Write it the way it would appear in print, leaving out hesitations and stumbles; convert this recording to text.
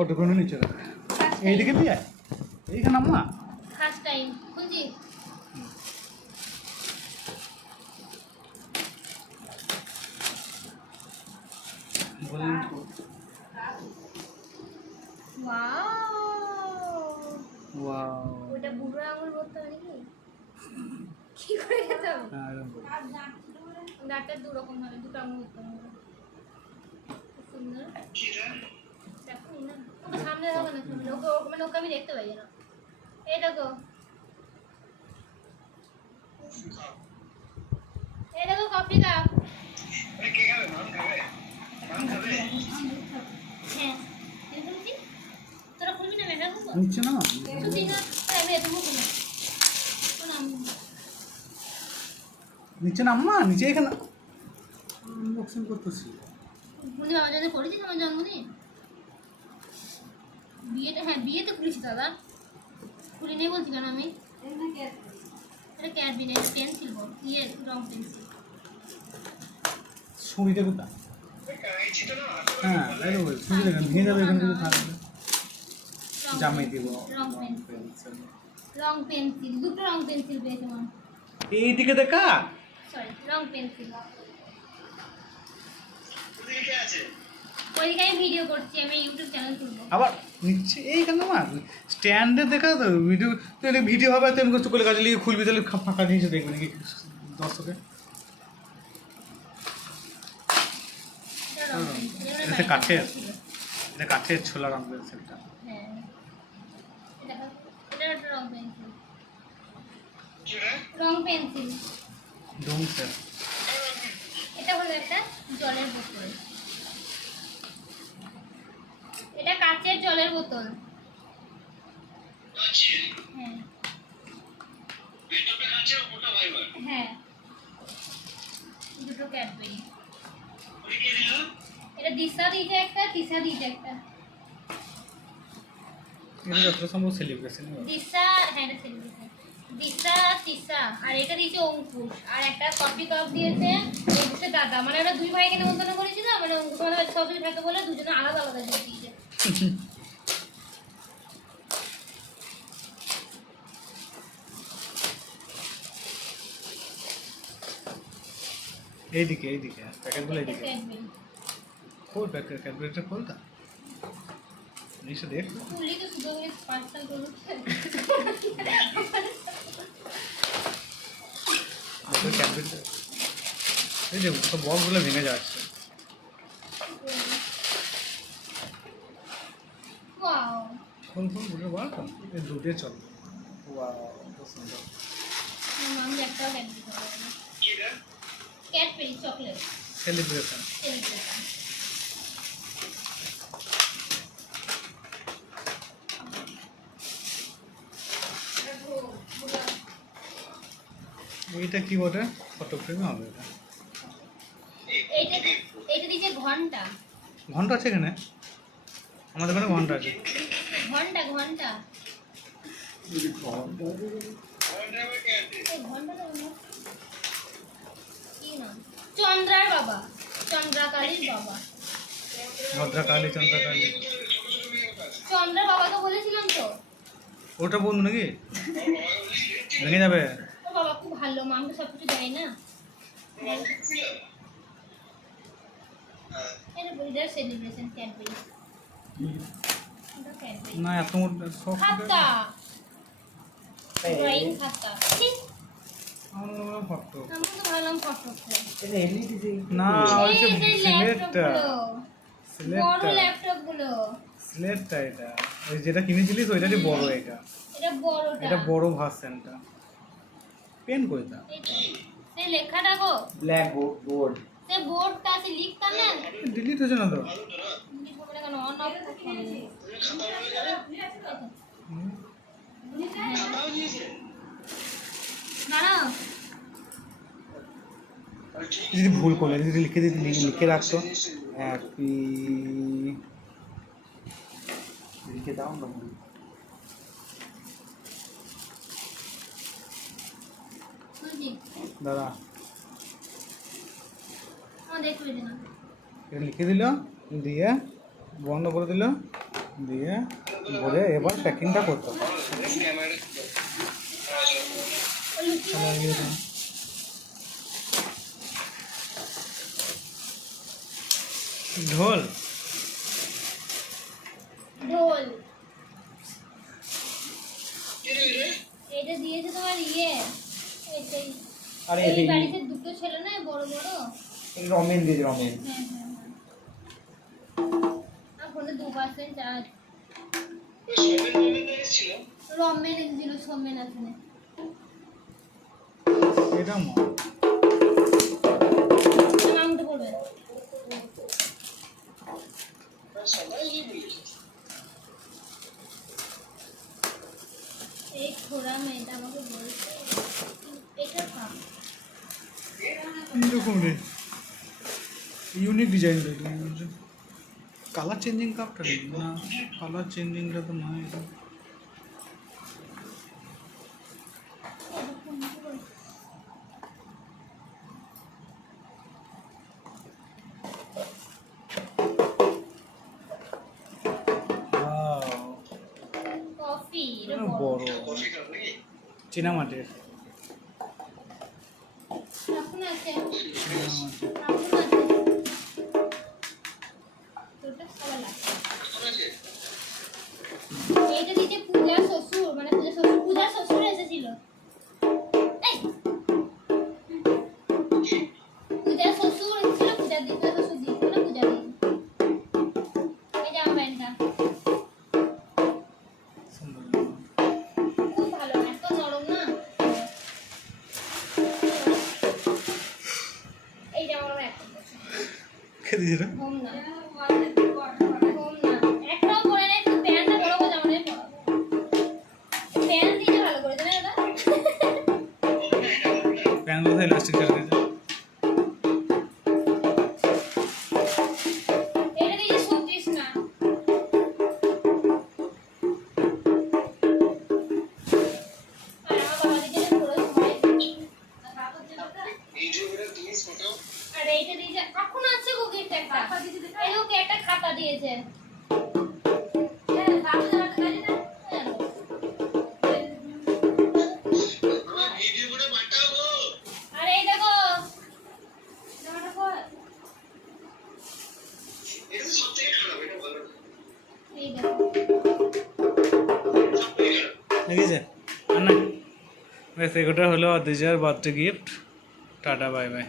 কতক্ষণ নিচে এইদিকে দিয়ে এইখানে আম্মা ফার্স্ট টাইম খুঁজি ওয়াও ওটা বুড়ো আঙুল বলতে হয় নাকি কি করে খেতে হবে দাঁতটা দু রকম হবে দুটো আঙুল করতে হবে সুন্দর দেখো না ওকে সামনে রাখো না সামনে ওকে মানে ওকে আমি দেখতে পাই না এই দেখো কফি কাপ কে খাবে মান খাবে হ্যাঁ তোরা খুলবি না মেঘা খুলবো নিচে না সুতি না আমি এত মুখ না নিচে না আম্মা নিচে এখানে আনবক্সিং করতেছি বলি বাবা যদি করেছিস আমার জন্মদিন বিয়েটা হ্যাঁ বিয়েতে খুলেছি দাদা খুলে নেই বলছি কেন আমি এটা ক্যাডবি না এটা পেন্সিল বল ইয়ে রং পেন্সিল ছুরিতে কোথা হ্যাঁ এই তো ছুরি দেখেন ভেঙে যাবে এখানে কিছু থাকবে জামাই দিব রং পেন্সিল দুটো রং পেন্সিল পেয়েছে মা এইদিকে দেখা সরি রং পেন্সিল ওদিকে আছে ওইদিকে আমি ভিডিও করছি আমি ইউটিউব চ্যানেল খুলবো আবার নিচে এইখানে না স্ট্যান্ডে দেখা তো ভিডিও তো এটা ভিডিও হবে তেমন কিছু করে কাজে লিখে খুলবি তাহলে ফাঁকা জিনিস দেখবে নাকি দর্শকে এটা কাঠের এটা কাঠের ছোলা রং পেন্সিলটা হ্যাঁ এটা একটা রং পেন্সিল কি রে রং পেন্সিল ডোম স্যার এটা হলো একটা জলের বোতল এটা কাচের জলের বোতল আছে হ্যাঁ ভিতরটা আছে ওটা ফাইবার হ্যাঁ দুটো ক্যাডবেরি ওদিকে দিল এটা দিশা দিয়েছে একটা তিশা দিয়েছে একটা এটা যত সম্ভব সেলিব্রেশন দিশা হ্যাঁ এটা সেলিব্রেশন দিশা তিশা আর এটা দিয়েছে অঙ্কুশ আর একটা কফি কাপ দিয়েছে অঙ্কুশের দাদা মানে ওরা দুই ভাইকে নেমন্তন্ন করেছিল মানে অঙ্কুশ মানে সব কিছু থাকে বলে দুজনে আলাদা আলাদা দিয়ে দিয়েছে এইদিকে এইদিকে প্যাকেটগুলো এইদিকে ক্যাডবেরি খোল প্যাকেট ক্যাডবেরিটা খোল তা জিনিসটা দেখ তুলি তো শুধু পার্সেল করুক ক্যাডবেরিটা এই যে সব বলগুলো ভেঙে যাচ্ছে ওয়াও কোন কোন বুঝে বল এই দুটোই চল ওয়াও খুব সুন্দর আমি একটাও ক্যাডবেরি খাবো না কি রে ক্যাডবেরি চকলেট সেলিব্রেশন সেলিব্রেশন এইটা কি বটে ফটো ফ্রেমে হবে এটা এইটা এইটা দিয়েছে ঘন্টা ঘন্টা আছে এখানে আমাদের এখানে ঘন্টা আছে ঘন্টা ঘন্টা ওটা কে আছে এই ঘন্টাটা না কি নাম চন্দ্রার বাবা চন্দ্রাকালীর বাবা ভদ্রকালী চন্দ্রকালী চন্দ্রার বাবাকে বলেছিলাম তো ওটা বন্ধু নাকি ভেঙে যাবে ও বাবা খুব ভালো মামকে সব কিছু দেয় না এটা বইটার সেলিব্রেশন ক্যাডবেরি এটা ক্যাডবেরি না এত সব খাতা ড্রয়িং খাতা ঠিক আমার ফটো আমি তো ভাবলাম ফটো না ওই যে এই সিলেটটা বড় সিলেটটা ল্যাপটপ গুলো সিলেটটা এটা ওই যেটা কিনেছিলিস ওইটারই বড় এটা এটা বড়টা এটা বড় ভার্সনটা পেন কই দা এইটা সে লেখাটা গো ব্ল্যাক বোর্ড সে বোর্ডটা আছে লিখতা না ডিলিট হয়েছে না তো লিখবে কেন অন অফ করতে হবে খাতাও দিয়েছে দাঁড়াও যদি ভুল করলে যদি লিখে দিতে লিখে রাখতো হ্যাপি লিখে দাও না বুঝলি দাদা আমার দেখতে পেয়েছি না এটা লিখে দিল দিয়ে বন্ধ করে দিল দিয়ে বলে এবার প্যাকিংটা করতে হবে। ক্যামেরা তাহলে ইয়ে দাও। ঢোল ঢোল কে রে? এটা দিয়েছে তোমার ইয়ে এটাই আরে এই এটা বাড়িতে দুটো ছেলে না বড় বড়। রমেন দিয়েছে রমেন। হ্যাঁ হ্যাঁ আর ফোনে 2% চার্জ। সোমেন মোমেন এসেছিল রমেন এসেছিল সোমেন আসলে এটা মা নামটা বলবে সবাই এই বলেছে এই খোড়া মেয়েটা আমাকে বলছে এটা খাম এরকম রে ইউনিক ডিজাইন দেখলাম। কালার চেঞ্জিং কাপটা না, কালার চেঞ্জিংটা তো নয় এটা। Wow, কফি এটা এটা বড় বড় কফি কাপ নাকি চীনামাটির। এখন আছে চীনামাটির। এখন আছে তোটা সবাই লাগছে এখন আছে এইটা দিতে পূজা শ্বশুর মানে পূজা শ্বশুর এসেছিল এই পূজা শ্বশুর এসেছিল পূজা দিতে শ্বশুর দিতে না পূজা দিতে এই জামা প্যান্টটা সুন্দর। খুব ভালো এত নরম না এই জামাটা এখন কে দিয়েছে এটা? হোম না হোম না একটাও পরে নাই শুধু প্যান্টটা বড় বড় জামা নিয়ে পরাবো প্যান্ট দিতে ভালো করেছে না দাদা প্যান কোথায় ইলাস্টিক ছেড়ে দিয়েছে? এটা দিয়ে সবজিস না আর আমার বাবা দিকে পুরো সবাই এই যে ওটা তুমি ফটো আর এইটা দিয়েছে এখন আছে গো গিফট একটা এই ওকে একটা খাতা দিয়েছে আমার ভিডিও করে পাঠাবো আর এই দেখো জামাটা পর এটা তো সব থেকে খারাপ এটা ভালো না এই দেখো সব থেকে খারাপ দেখেছে আর না ব্যাস এগুলো হলো অদ্রিজার birthday gift. Tata bye by.